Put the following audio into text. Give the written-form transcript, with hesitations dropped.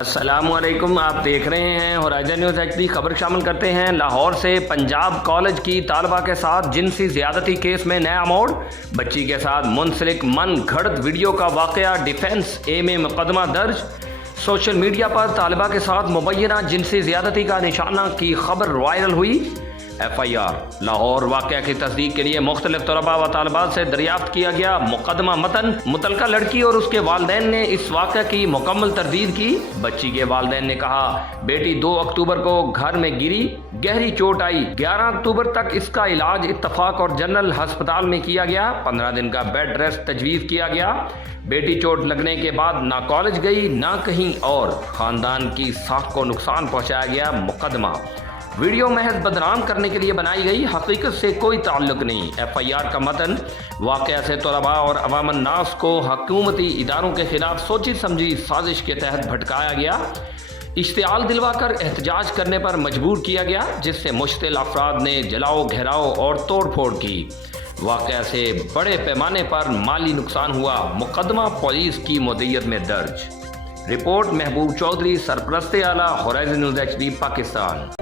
अस्सलामुअलैकुम, आप देख रहे हैं होराइजन न्यूज़ एचडी। खबर शामिल करते हैं। लाहौर से पंजाब कॉलेज की तालिबा के साथ जिनसी ज्यादती केस में नया मोड़। बच्ची के साथ मुंसलिक मन घड़त वीडियो का वाकया, डिफेंस ए में मुकदमा दर्ज। सोशल मीडिया पर तालिबा के साथ मुबैना जिनसी ज्यादती का निशाना की खबर वायरल हुई। FIR लाहौर वाक़या की तस्दीक के लिए मुख्तलिफ तलबा व तालिबात से दरियाफ्त किया गया मुकदमा मतन। मुतलका लड़की और उसके वालदैन ने इस वाक़े की मुकम्मल तरदीद की। बच्ची के वालदैन ने कहा, बेटी 2 अक्टूबर को घर में गिरी, गहरी चोट आई। 11 अक्टूबर तक इसका इलाज इत्तफाक और जनरल अस्पताल में किया गया। 15 दिन का बेड रेस्ट तजवीज़ किया गया। बेटी चोट लगने के बाद ना कॉलेज गई ना कहीं और। ख़ानदान की साख को नुकसान पहुँचाया गया। मुकदमा वीडियो महज बदनाम करने के लिए बनाई गई, हकीकत से कोई ताल्लुक नहीं। FIR का मतन, वाक़या से तलबा और अवाम नास को हुकूमती इदारों के खिलाफ सोची समझी साजिश के तहत भटकाया गया, इश्तियाल दिलवाकर एहतजाज करने पर मजबूर किया गया, जिससे मुश्तिल अफराद ने जलाओ घेराव और तोड़ फोड़ की। वाक़या से बड़े पैमाने पर माली नुकसान हुआ। मुकदमा पुलिस की मुद्दत में दर्ज। रिपोर्ट महबूब चौधरी, सरपरस्ते आला, होराइजन न्यूज़ HD, पाकिस्तान।